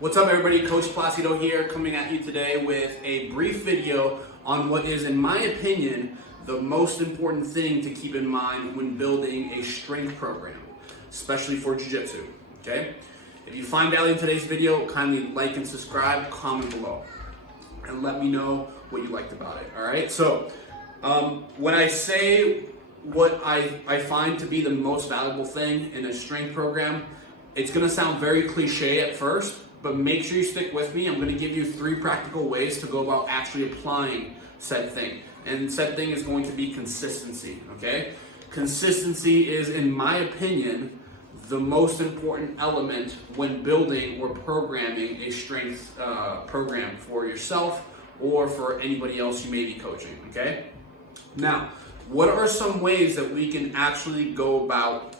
What's up everybody, Coach Placido here, coming at you today with a brief video on what is, in my opinion, the most important thing to keep in mind when building a strength program, especially for Jiu-jitsu, okay? If you find value in today's video, kindly like and subscribe, comment below, and let me know what you liked about it, all right? So, when I say what I find to be the most valuable thing in a strength program, it's gonna sound very cliche at first, but make sure you stick with me. I'm gonna give you 3 practical ways to go about actually applying said thing. And said thing is going to be consistency, okay? Consistency is, in my opinion, the most important element when building or programming a strength program for yourself or for anybody else you may be coaching, okay? Now, what are some ways that we can actually go about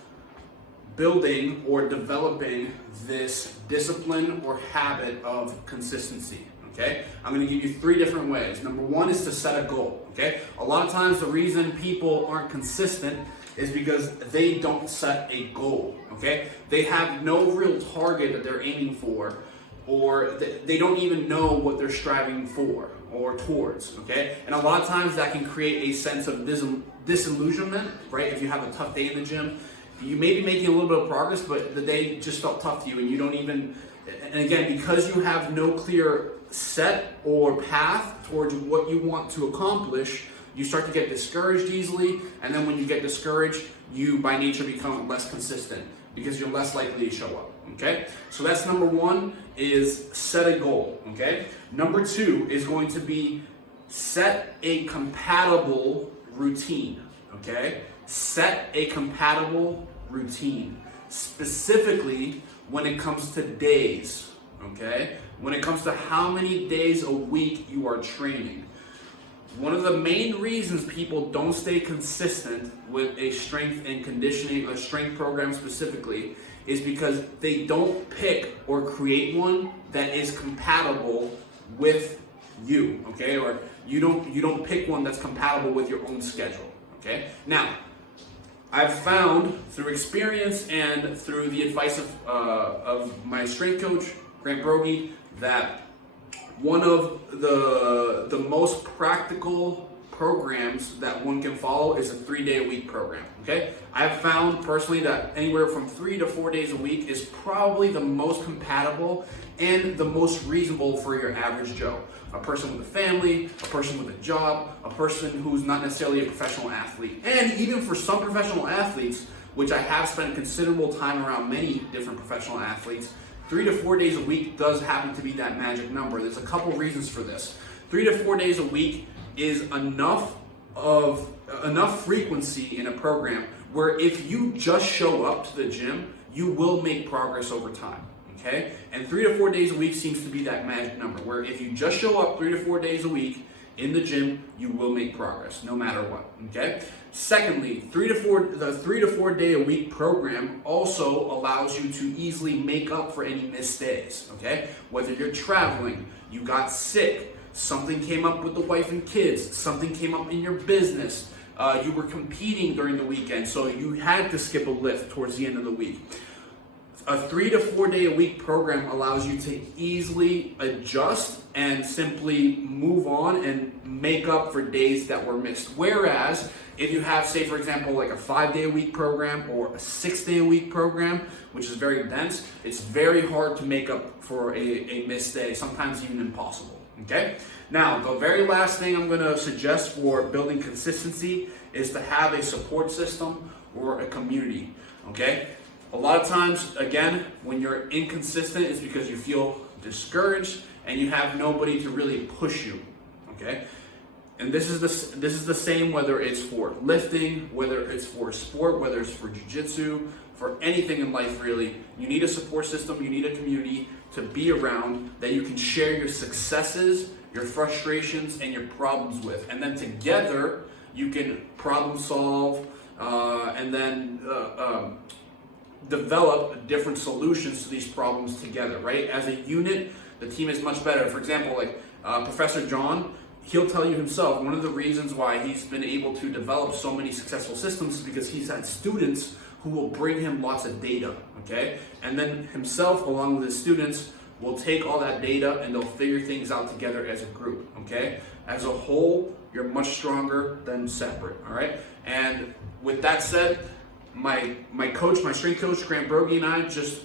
building or developing this discipline or habit of consistency, okay? I'm gonna give you 3 different ways. Number 1 is to set a goal, okay? A lot of times the reason people aren't consistent is because they don't set a goal, okay? They have no real target that they're aiming for, or they don't even know what they're striving for or towards, okay? And a lot of times that can create a sense of disillusionment, right? If you have a tough day in the gym, you may be making a little bit of progress, but the day just felt tough to you and you don't even, and again, because you have no clear set or path towards what you want to accomplish, you start to get discouraged easily, and then when you get discouraged, you by nature become less consistent because you're less likely to show up, okay? So that's number 1, is set a goal, okay? Number 2 is going to be set a compatible routine, okay? Set a compatible routine, specifically when it comes to days, okay? When it comes to how many days a week you are training. One of the main reasons people don't stay consistent with a strength and conditioning, a strength program specifically, is because they don't pick or create one that is compatible with you, okay? Or you don't pick one that's compatible with your own schedule, okay? Now, I've found through experience and through the advice of my strength coach, Broggi, that one of the most practical programs that one can follow is a 3-day-a-week program, okay? I've found personally that anywhere from 3 to 4 days a week is probably the most compatible and the most reasonable for your average Joe. A person with a family, a person with a job, a person who's not necessarily a professional athlete. And even for some professional athletes, which I have spent considerable time around many different professional athletes, 3 to 4 days a week does happen to be that magic number. There's a couple reasons for this. 3 to 4 days a week is enough frequency in a program where if you just show up to the gym, you will make progress over time. Okay? And 3 to 4 days a week seems to be that magic number, where if you just show up 3 to 4 days a week in the gym, you will make progress, no matter what, okay? Secondly, the 3 to 4 day a week program also allows you to easily make up for any missed days, okay? Whether you're traveling, you got sick, something came up with the wife and kids, something came up in your business, you were competing during the weekend, so you had to skip a lift towards the end of the week. A 3 to 4 day a week program allows you to easily adjust and simply move on and make up for days that were missed. Whereas if you have, say for example, like a 5-day a week program or a 6-day a week program, which is very dense, it's very hard to make up for a missed day, sometimes even impossible, okay? Now, the very last thing I'm gonna suggest for building consistency is to have a support system or a community, okay? A lot of times, again, when you're inconsistent, it's because you feel discouraged and you have nobody to really push you, okay? And this is the same whether it's for lifting, whether it's for sport, whether it's for jiu-jitsu, for anything in life really. You need a support system, you need a community to be around that you can share your successes, your frustrations, and your problems with. And then together, you can problem solve and then develop different solutions to these problems together, right? As a unit, the team is much better. For example, like Professor John, he'll tell you himself, one of the reasons why he's been able to develop so many successful systems is because he's had students who will bring him lots of data, okay? And then himself, along with his students, will take all that data and they'll figure things out together as a group, okay? As a whole, you're much stronger than separate, all right? And with that said, my coach, my strength coach, Grant Broggi, and I just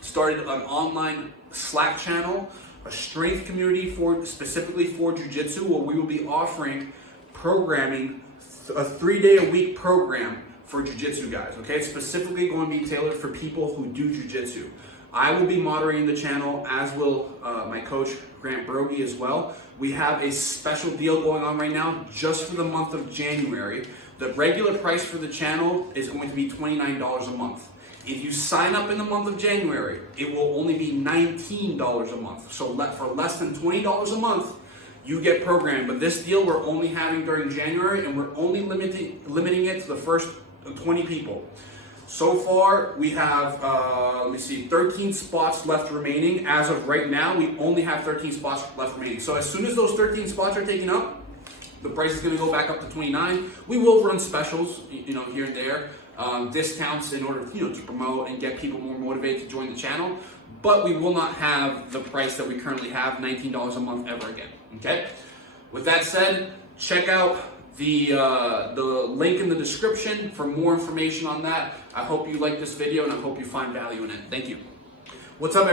started an online Slack channel, a strength community specifically for jiu-jitsu, where we will be offering programming, a 3-day-a-week program for jiu-jitsu guys, okay? It's specifically going to be tailored for people who do jiu-jitsu. I will be moderating the channel, as will my coach, Grant Broggi, as well. We have a special deal going on right now just for the month of January. The regular price for the channel is going to be $29 a month. If you sign up in the month of January, it will only be $19 a month. So for less than $20 a month, you get programmed. But this deal we're only having during January, and we're only limiting it to the first 20 people. So far, we have, 13 spots left remaining. As of right now, we only have 13 spots left remaining. So as soon as those 13 spots are taken up, the price is going to go back up to $29. We will run specials, here and there, discounts in order, to promote and get people more motivated to join the channel. But we will not have the price that we currently have, $19 a month, ever again. Okay. With that said, check out the link in the description for more information on that. I hope you like this video and I hope you find value in it. Thank you. What's up, everybody?